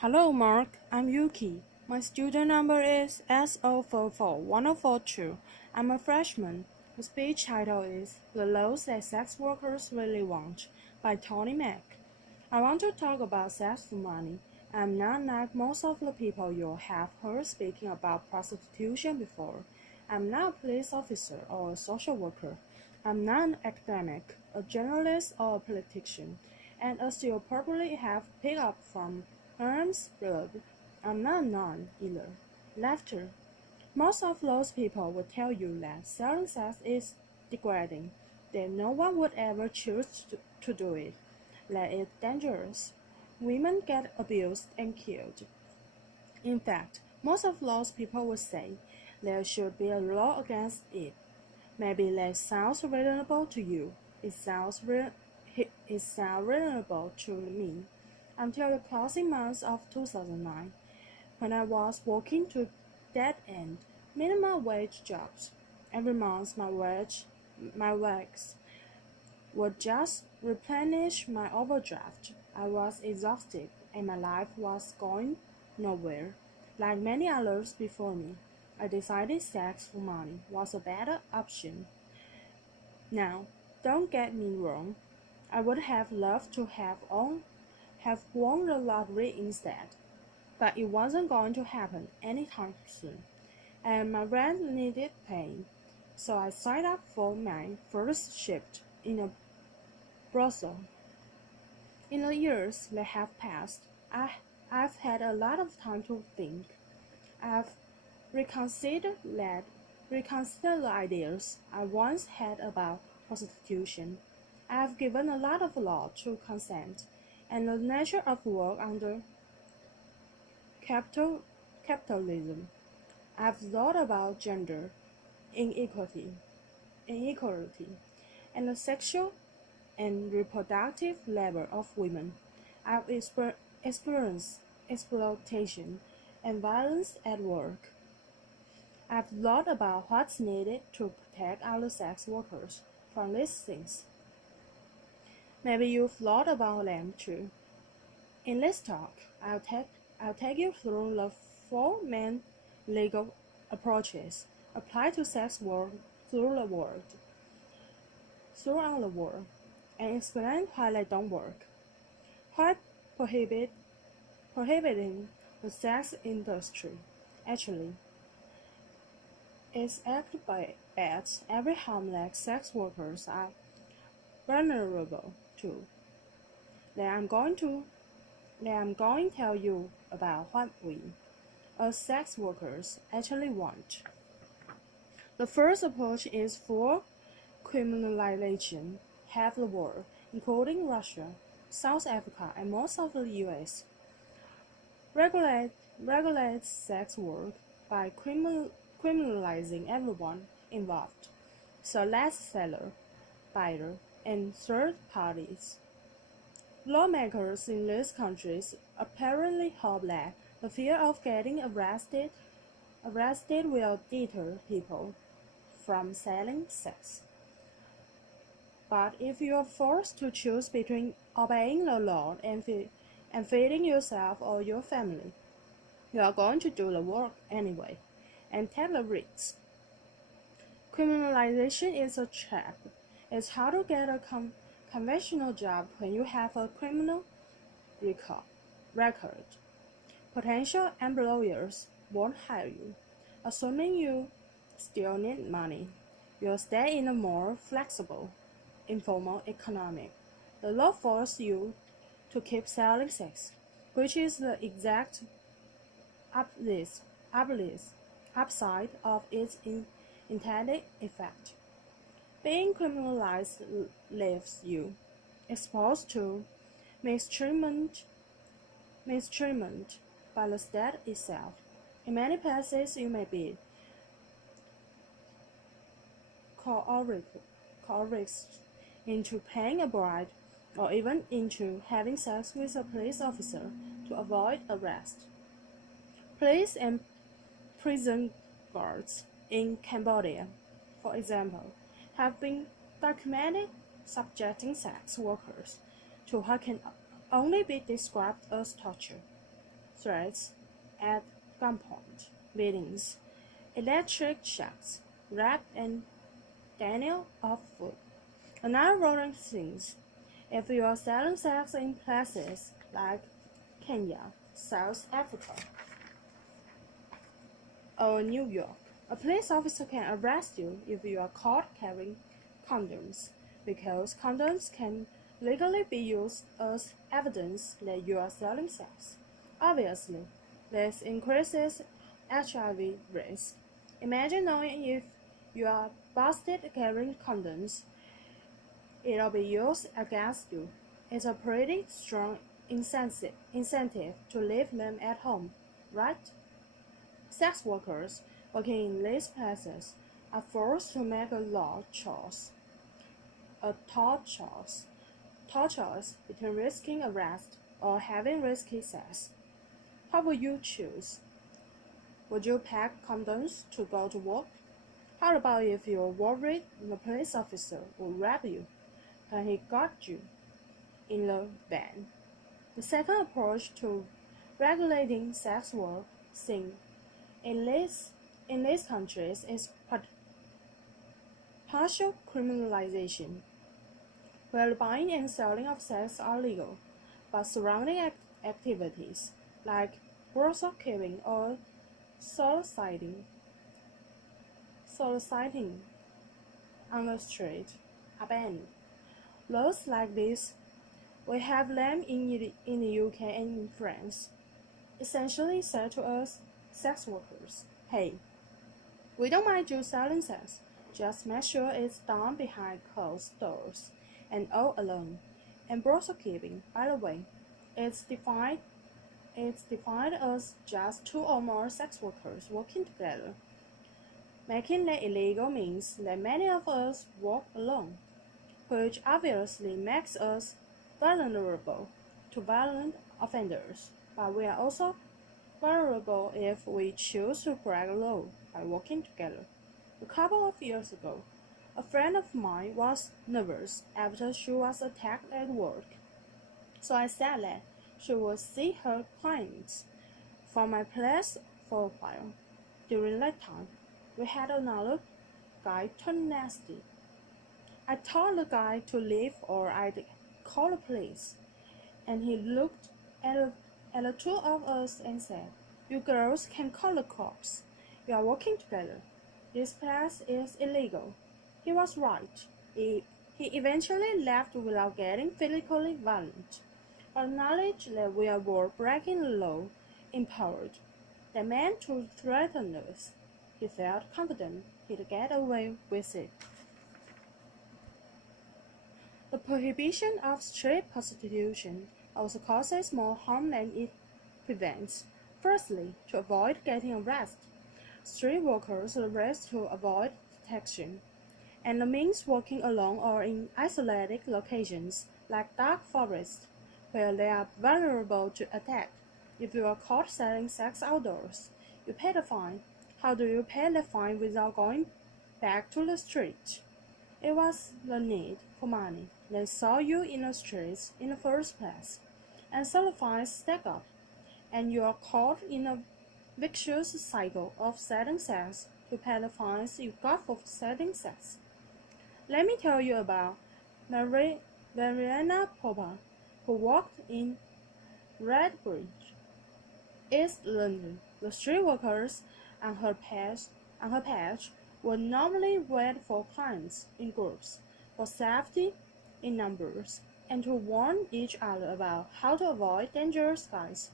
Hello, Mark. I'm Yuki. My student number is S044142. I'm a freshman. The speech title is The Laws That Sex Workers Really Want by Toni. I want to talk about sex for money. I'm not like most of the people you have heard speaking about prostitution before. I'm not a police officer or a social worker. I'm not an academic, a journalist, or a politician. And as you probably have picked up from Arms Road, I'm not a nun either. Laughter. Most of those people will tell you that selling sex is degrading, that no one would ever choose to do it, that it's dangerous. Women get abused and killed. In fact, most of those people would say there should be a law against it. Maybe that sounds reasonable to you. It sounds reasonable to me until the closing months of 2009, when I was working to dead-end minimum wage jobs. Every month my wages would just replenish my overdraft. I was exhausted and my life was going nowhere. Like many others before me, I decided sex for money was a better option. Now, don't get me wrong, I would have loved to have won the lottery instead, but it wasn't going to happen anytime soon, and my rent needed paying, so I signed up for my first shift in a brothel. In the years that have passed, I've had a lot of time to think. I've reconsidered the ideas I once had about prostitution. I have given a lot of thought to consent and the nature of work under capitalism. I've thought about gender inequality, and the sexual and reproductive labor of women. I've experienced exploitation and violence at work. I've thought about what's needed to protect other sex workers from these things. Maybe you've thought about them too. In this talk, I'll take you through the four main legal approaches applied to sex work throughout the world, and explain why they don't work. Why prohibiting the sex industry actually is acted at every harm that sex workers are vulnerable to. Then I'm going to tell you about what we, as sex workers, actually want. The first approach is for criminalization. Half the world, including Russia, South Africa, and most of the US, regulates sex work by criminalizing everyone involved, so that's seller, buyer, and third parties. Lawmakers in these countries apparently hope that the fear of getting arrested will deter people from selling sex. But if you are forced to choose between obeying the law and feeding yourself or your family, you are going to do the work anyway and take the risk. Criminalization is a trap. It's hard to get a conventional job when you have a criminal record. Potential employers won't hire you, assuming you still need money. You'll stay in a more flexible, informal economy. The law forces you to keep selling sex, which is the exact upside of its intended effect. Being criminalized leaves you exposed to mistreatment by the state itself. In many places, you may be coerced into paying a bribe or even into having sex with a police officer to avoid arrest. Police and prison guards in Cambodia, for example, have been documented subjecting sex workers to what can only be described as torture. threats at gunpoint, beatings, electric shocks, rape and denial of food. Another rolling things, if you are selling sex in places like Kenya, South Africa, or New York, a police officer can arrest you if you are caught carrying condoms, because condoms can legally be used as evidence that you are selling sex. Obviously, this increases HIV risk. Imagine knowing if you are busted carrying condoms, it'll be used against you. It's a pretty strong incentive to leave them at home, right? Sex workers working in these places are forced to make a tall choice between risking arrest or having risky sex. How would you choose? Would you pack condoms to go to work? How about if you're worried the police officer will grab you and he got you in the van? The second approach to regulating sex work seen in these countries is partial criminalization, where the buying and selling of sex are legal, but surrounding activities like brothel keeping or soliciting on the street are banned. Laws like this, we have them in the UK and in France, essentially say to us sex workers, hey, we don't mind you selling sex, just make sure it's done behind closed doors and all alone. And brothel keeping, by the way, it's defined as just two or more sex workers working together. Making that illegal means that many of us work alone, which obviously makes us vulnerable to violent offenders, but we are also vulnerable if we choose to break the law by working together. A couple of years ago, a friend of mine was nervous after she was attacked at work, so I said that she would see her clients from my place for a while. During that time, we had another guy turn nasty. I told the guy to leave or I'd call the police, and he looked at the two of us and said, "You girls can call the cops. We are working together. This place is illegal." He was right. He eventually left without getting physically violent. But the knowledge that we were breaking the law empowered the man to threaten us. He felt confident he'd get away with it. The prohibition of street prostitution also causes more harm than it prevents. Firstly, to avoid getting arrested, street workers race to avoid detection, and the means working alone or in isolated locations like dark forests, where they are vulnerable to attack. If you are caught selling sex outdoors, you pay the fine. How do you pay the fine without going back to the street? It was the need for money that saw you in the streets in the first place, and so the fines stack up, and you are caught in a vicious cycle of selling sex to pay the fines you got for selling sex. Let me tell you about Mariana Popper, who worked in Redbridge, East London. The street workers on her page would normally wait for clients in groups for safety in numbers and to warn each other about how to avoid dangerous guys.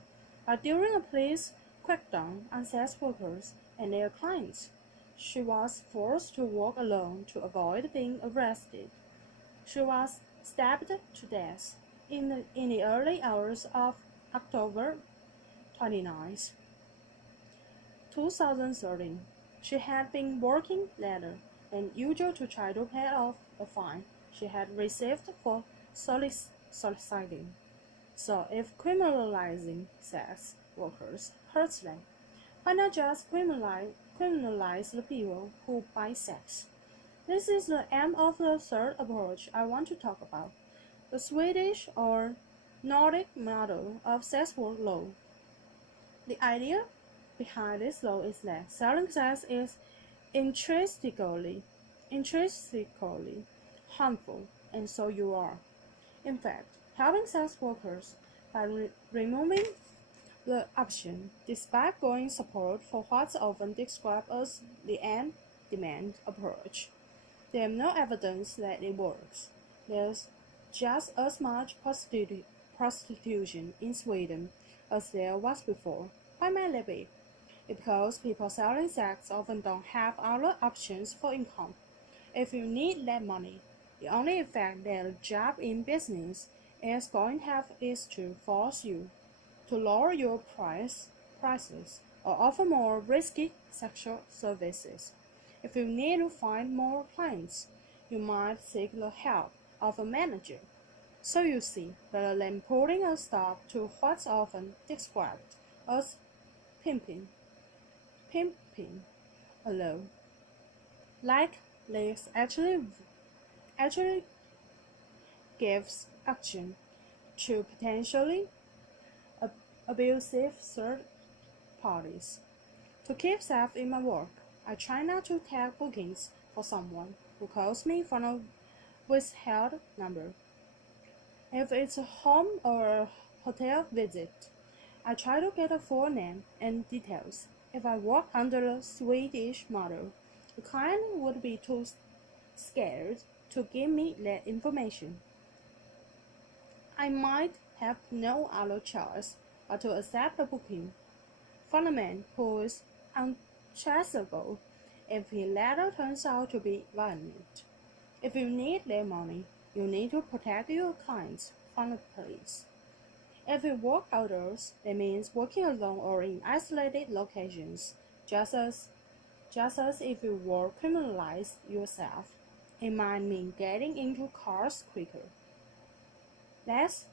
But during a police crackdown on sex workers and their clients, she was forced to work alone to avoid being arrested. She was stabbed to death in the early hours of October 29, 2013. She had been working later than usual to try to pay off the fine she had received for soliciting. So if criminalizing sex workers hurts them, why not just criminalize the people who buy sex? This is the aim of the third approach I want to talk about, the Swedish or Nordic model of sex work law. The idea behind this law is that selling sex is intrinsically harmful, and so you are. In fact, helping sex workers by removing the option, despite growing support for what's often described as the end-demand approach. There's no evidence that it works. There's just as much prostitution in Sweden as there was before. Why might that be? It's because people selling sex often don't have other options for income. If you need that money, the only effect that a job in business is going to have is to force you to lower your prices or offer more risky sexual services. If you need to find more clients, you might seek the help of a manager. So you see, rather than putting a stop to what's often described as pimping alone, like this actually gives action to potentially abusive third parties. To keep safe in my work, I try not to take bookings for someone who calls me from a withheld number. If it's a home or a hotel visit, I try to get a full name and details. If I work under the Swedish model, the client would be too scared to give me that information. I might have no other choice but to accept the booking from a man who is untraceable if he later turns out to be violent. If you need their money, you need to protect your clients from the police. If you work outdoors, that means working alone or in isolated locations, just as if you were criminalized yourself. It might mean getting into cars quicker. Less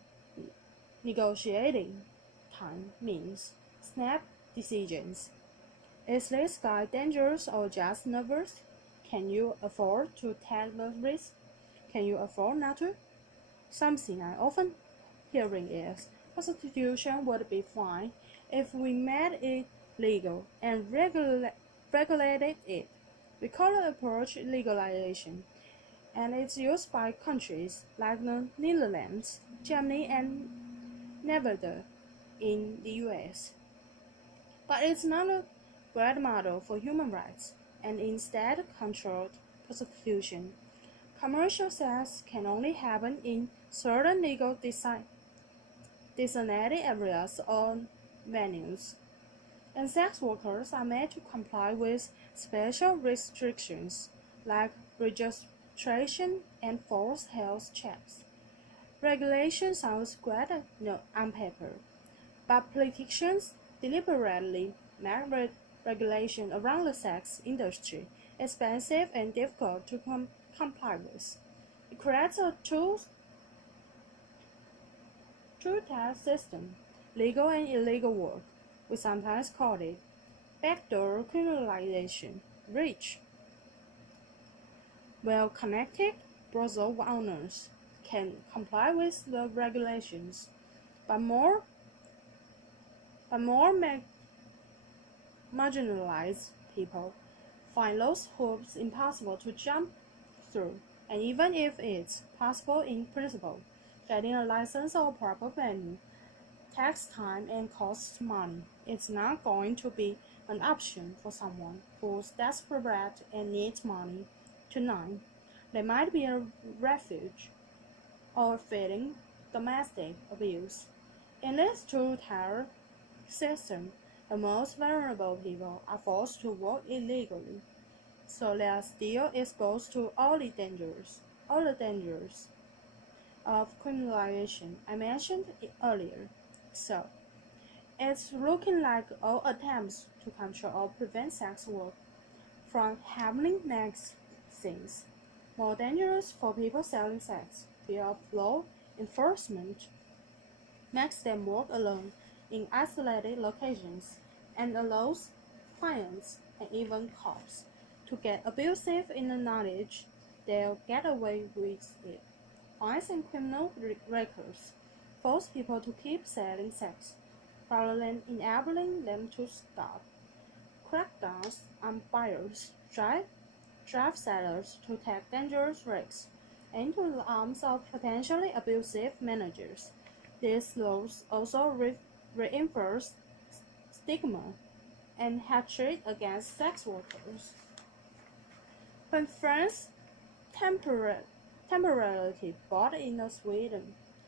negotiating time means snap decisions. Is this guy dangerous or just nervous? Can you afford to take the risk? Can you afford not to? Something I often hearing is prostitution would be fine if we made it legal and regulated it. We call the approach legalization, and it's used by countries like the Netherlands, Germany, and Nevada in the US. But it's not a great model for human rights, and instead controlled prostitution. Commercial sex can only happen in certain legal designated areas or venues, and sex workers are made to comply with special restrictions like registration and forced health checks. Regulation sounds great on paper, but politicians deliberately make regulation around the sex industry expensive and difficult to comply with. It creates a two-tier system, legal and illegal work. We sometimes call it backdoor criminalization. Rich, well-connected brothel owners can comply with the regulations, but more marginalized people find those hoops impossible to jump through, and even if it's possible in principle, getting a license or proper venue takes time and costs money. It's not going to be an option for someone who's desperate and needs money tonight. There might be a refuge or feeling domestic abuse. In this two-tier system, the most vulnerable people are forced to work illegally, so they're still exposed to all the dangers of criminalization I mentioned earlier. So, it's looking like all attempts to control or prevent sex work from happening makes things more dangerous for people selling sex. Fear of law enforcement makes them work alone in isolated locations and allows clients and even cops to get abusive in the knowledge they'll get away with it. Fines and criminal records force people to keep selling sex. rather than enabling them to stop. Crackdowns on buyers drive sellers to take dangerous risks into the arms of potentially abusive managers. These laws also reinforce stigma and hatred against sex workers. When France temporarily bought in the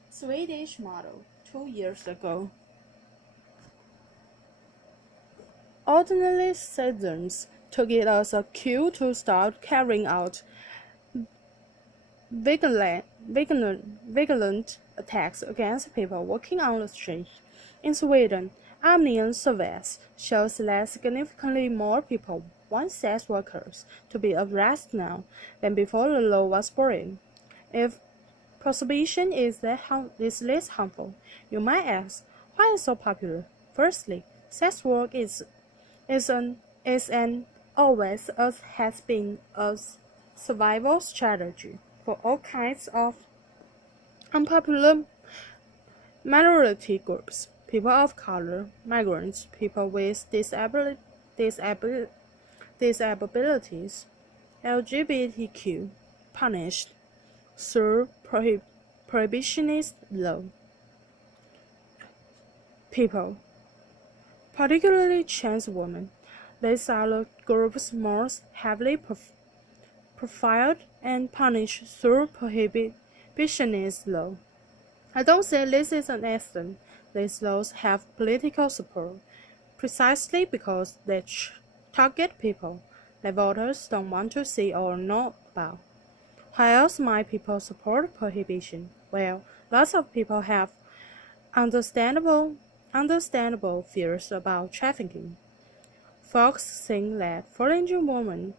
Swedish model 2 years ago, ordinary citizens took it as a cue to start carrying out vigilant attacks against people walking on the street. In Sweden, Armenian surveys shows that significantly more people want sex workers to be arrested now than before the law was brought. If prohibition is less harmful, you might ask, why is it so popular? Firstly, sex work is and always has been a survival strategy for all kinds of unpopular minority groups, people of color, migrants, people with disabilities, LGBTQ, punished through prohibitionist law. People, particularly trans women, these are the groups most heavily profiled and punished through prohibitionist law. I don't say this is an accident. These laws have political support, precisely because they target people that voters don't want to see or know about. Why else might people support prohibition? Well, lots of people have understandable fears about trafficking. Folks think that foreign women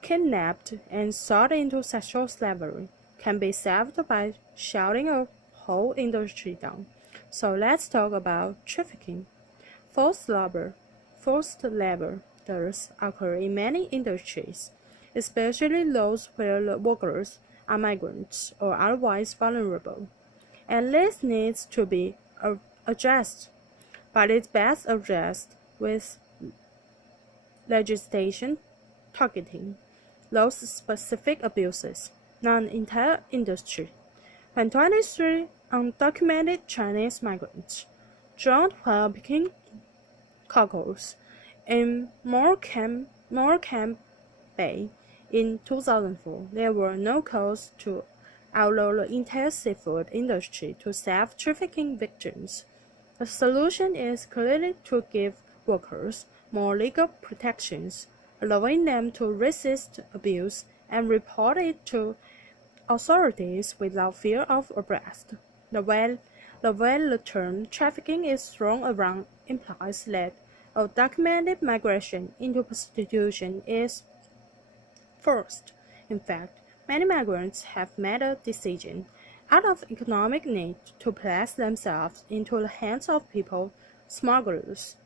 kidnapped and sold into sexual slavery can be saved by shutting a whole industry down. So let's talk about trafficking. Forced labor does occur in many industries, especially those where the workers are migrants or otherwise vulnerable. And this needs to be addressed, but it's best addressed with legislation targeting those specific abuses, not an entire industry. When 23 undocumented Chinese migrants drowned while picking cockles in Morecambe Bay in 2004, there were no calls to outlaw the entire seafood industry to save trafficking victims. The solution is clearly to give workers more legal protections, allowing them to resist abuse and report it to authorities without fear of arrest. The way the term trafficking is thrown around implies that undocumented migration into prostitution is forced. In fact, many migrants have made a decision out of economic need to place themselves into the hands of people smugglers.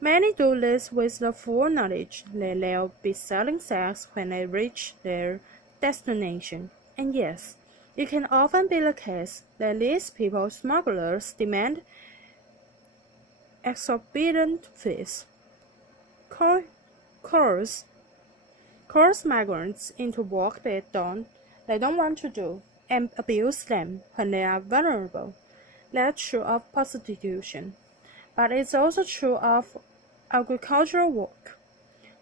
Many do this with the full knowledge that they'll be selling sex when they reach their destination. And yes, it can often be the case that these people smugglers demand exorbitant fees, coerce migrants into work they don't want to do, and abuse them when they are vulnerable. That's true of prostitution, but it's also true of agricultural work,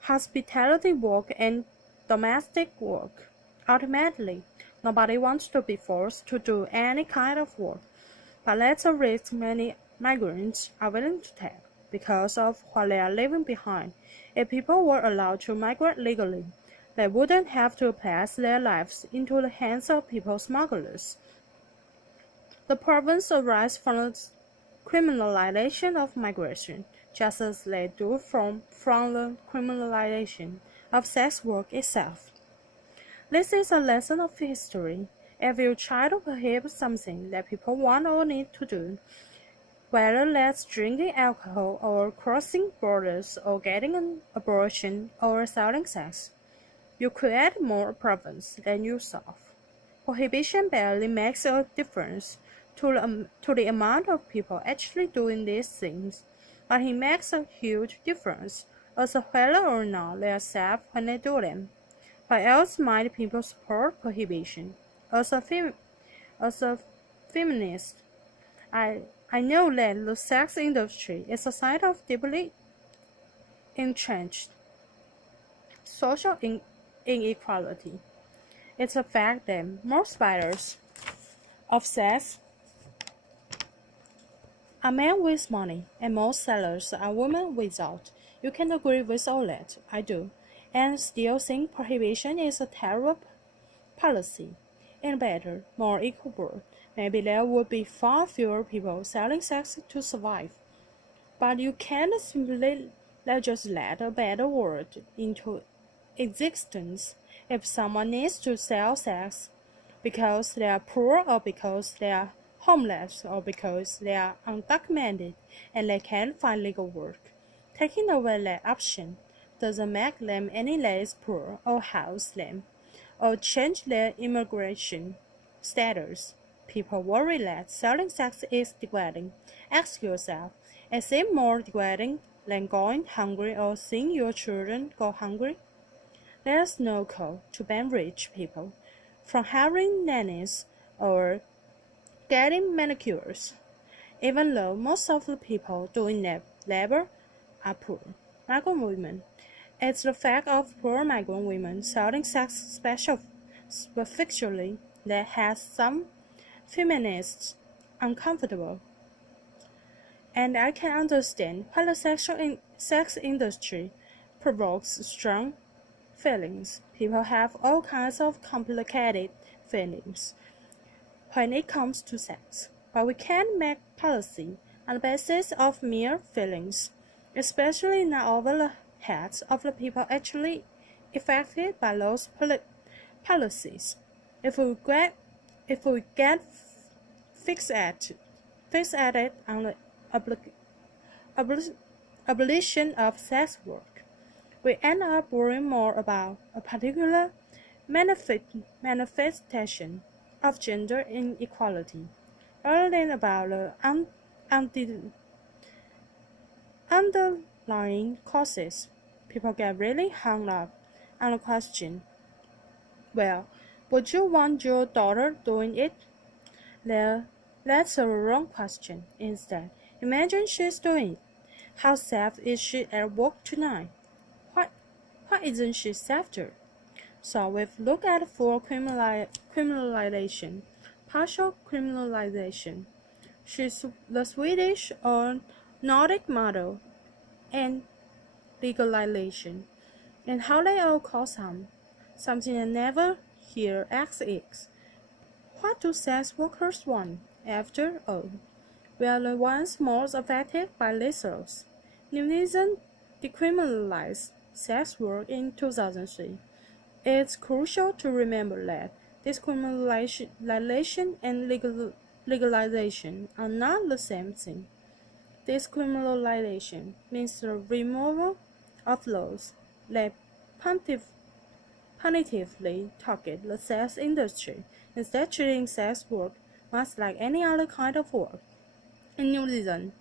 hospitality work, and domestic work. Ultimately, nobody wants to be forced to do any kind of work, but that's a risk many migrants are willing to take because of what they are leaving behind. If people were allowed to migrate legally, they wouldn't have to place their lives into the hands of people smugglers. The problems arise from the criminalization of migration, just as they do from the criminalization of sex work itself. This is a lesson of history. If you try to prohibit something that people want or need to do, whether that's drinking alcohol or crossing borders or getting an abortion or selling sex, you create more problems than you solve. Prohibition barely makes a difference to the amount of people actually doing these things, but it makes a huge difference as to whether or not they are safe when they do them. Why else might people support prohibition? As a feminist, I know that the sex industry is a sign of deeply entrenched social inequality. It's a fact that most buyers of sex are men with money, and most sellers are women without. You can agree with all that, I do, and still think prohibition is a terrible policy. In a better, more equal world, maybe there would be far fewer people selling sex to survive. But you can't simply legislate a better world into existence if someone needs to sell sex because they are poor or because they are homeless or because they are undocumented and they can't find legal work. Taking away that option doesn't make them any less poor or house them or change their immigration status. People worry that selling sex is degrading. Ask yourself, is it more degrading than going hungry or seeing your children go hungry? There's no call to ban rich people from hiring nannies or getting manicures, even though most of the people doing that labor are poor migrant women. It's the fact of poor migrant women selling sex specifically that has some feminists uncomfortable. And I can understand why the sex industry provokes strong feelings. People have all kinds of complicated feelings when it comes to sex, but we can't make policy on the basis of mere feelings, especially not over the heads of the people actually affected by those policies. If we get fixated on the abolition of sex work, we end up worrying more about a particular manifestation of gender inequality rather than about the underlying causes. People get really hung up on the question, well, would you want your daughter doing it? That's a wrong question. Instead, imagine she's doing it. How safe is she at work tonight? Why isn't she safer? So we've looked at full criminalization, partial criminalization, the Swedish or Nordic model, and legalization, and how they all cause harm. Something I never hear asked is, what do sex workers want? After all, we are the ones most affected by these laws. New Zealand decriminalized sex work in 2003. It's crucial to remember that discrimination and legalization are not the same thing. Discriminalization means the removal of laws that punitively target the sex industry, instead treating sex work much like any other kind of work. In New Zealand,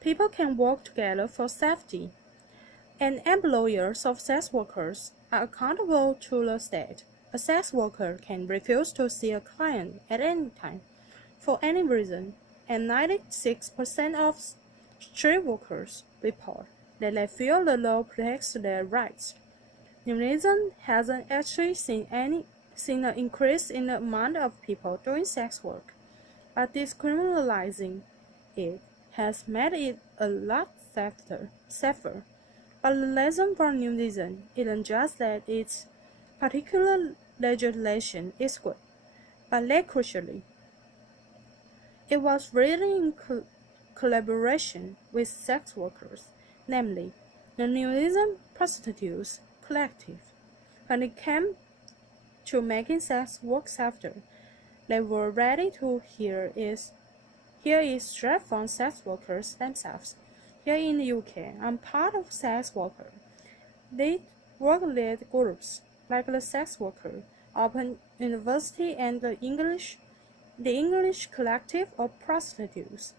people can work together for safety, and employers of sex workers are accountable to the state. A sex worker can refuse to see a client at any time, for any reason, and 96% of street workers report that they feel the law protects their rights. New Zealand hasn't actually seen an increase in the amount of people doing sex work, but discriminalizing it has made it a lot safer. But the lesson for New Zealand isn't just that its particular legislation is good, but that crucially, it was written in collaboration with sex workers, namely the New Zealand Prostitutes Collective. When it came to making sex work safer, they were ready to hear is straight from sex workers themselves. Here in the UK, I'm part of sex worker. They work-led groups like the Sex Worker, Open University, and the English the English collective of prostitutes,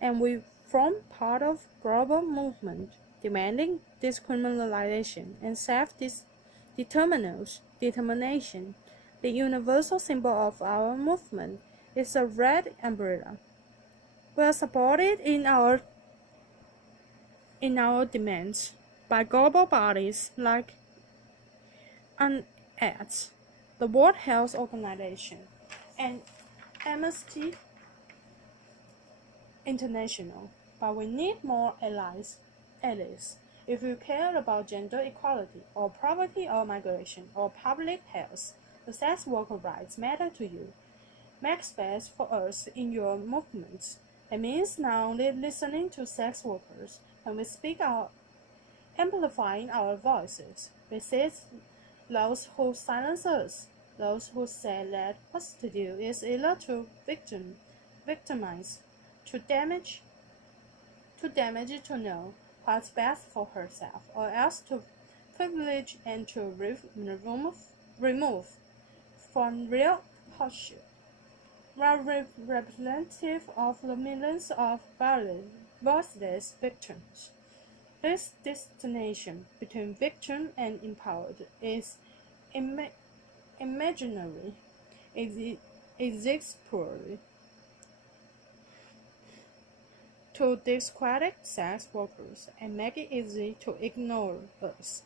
and we form part of global movement demanding decriminalization and self-determination. The universal symbol of our movement is a red umbrella. We are supported in our demands by global bodies like UNAIDS, the World Health Organization, and Amnesty International. But we need more allies. If you care about gender equality, or poverty, or migration, or public health, the sex worker rights matter to you. Make space for us in your movements. It means not only listening to sex workers when we speak out, amplifying our voices. We seize those who silence us, those who say that prostitute is either to victimize, to damage to know what's best for herself, or else to privilege and to remove from real hardship. We are representative of the millions of voiceless victims. This distinction between victim and empowered is imaginary. It exists poorly. To discredit sex workers and make it easy to ignore us.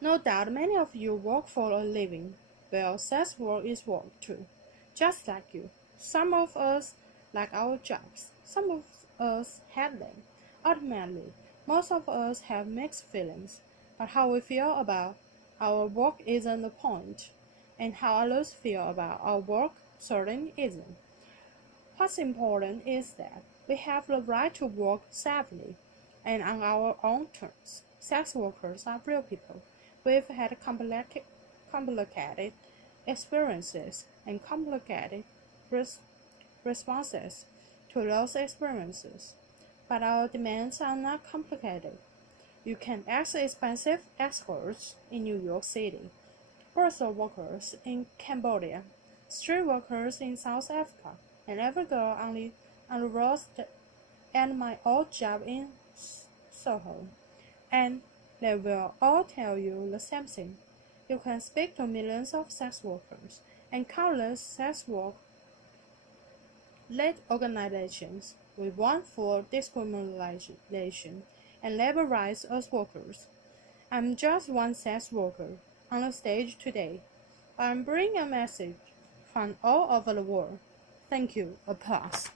No doubt many of you work for a living. Well, sex work is work too, just like you. Some of us like our jobs. Some of us hate them. Ultimately, most of us have mixed feelings, but how we feel about our work isn't the point, and how others feel about our work certainly isn't. What's important is that we have the right to work safely and on our own terms. Sex workers are real people. We've had complicated experiences and complicated responses to those experiences. But our demands are not complicated. You can ask expensive escorts in New York City, brothel workers in Cambodia, street workers in South Africa, and every girl on the road and my old job in Soho. And they will all tell you the same thing. You can speak to millions of sex workers and countless sex work-led organizations. We want full decriminalization and labor rights as workers. I'm just one sex worker on the stage today, but I'm bringing a message from all over the world. Thank you. Applause.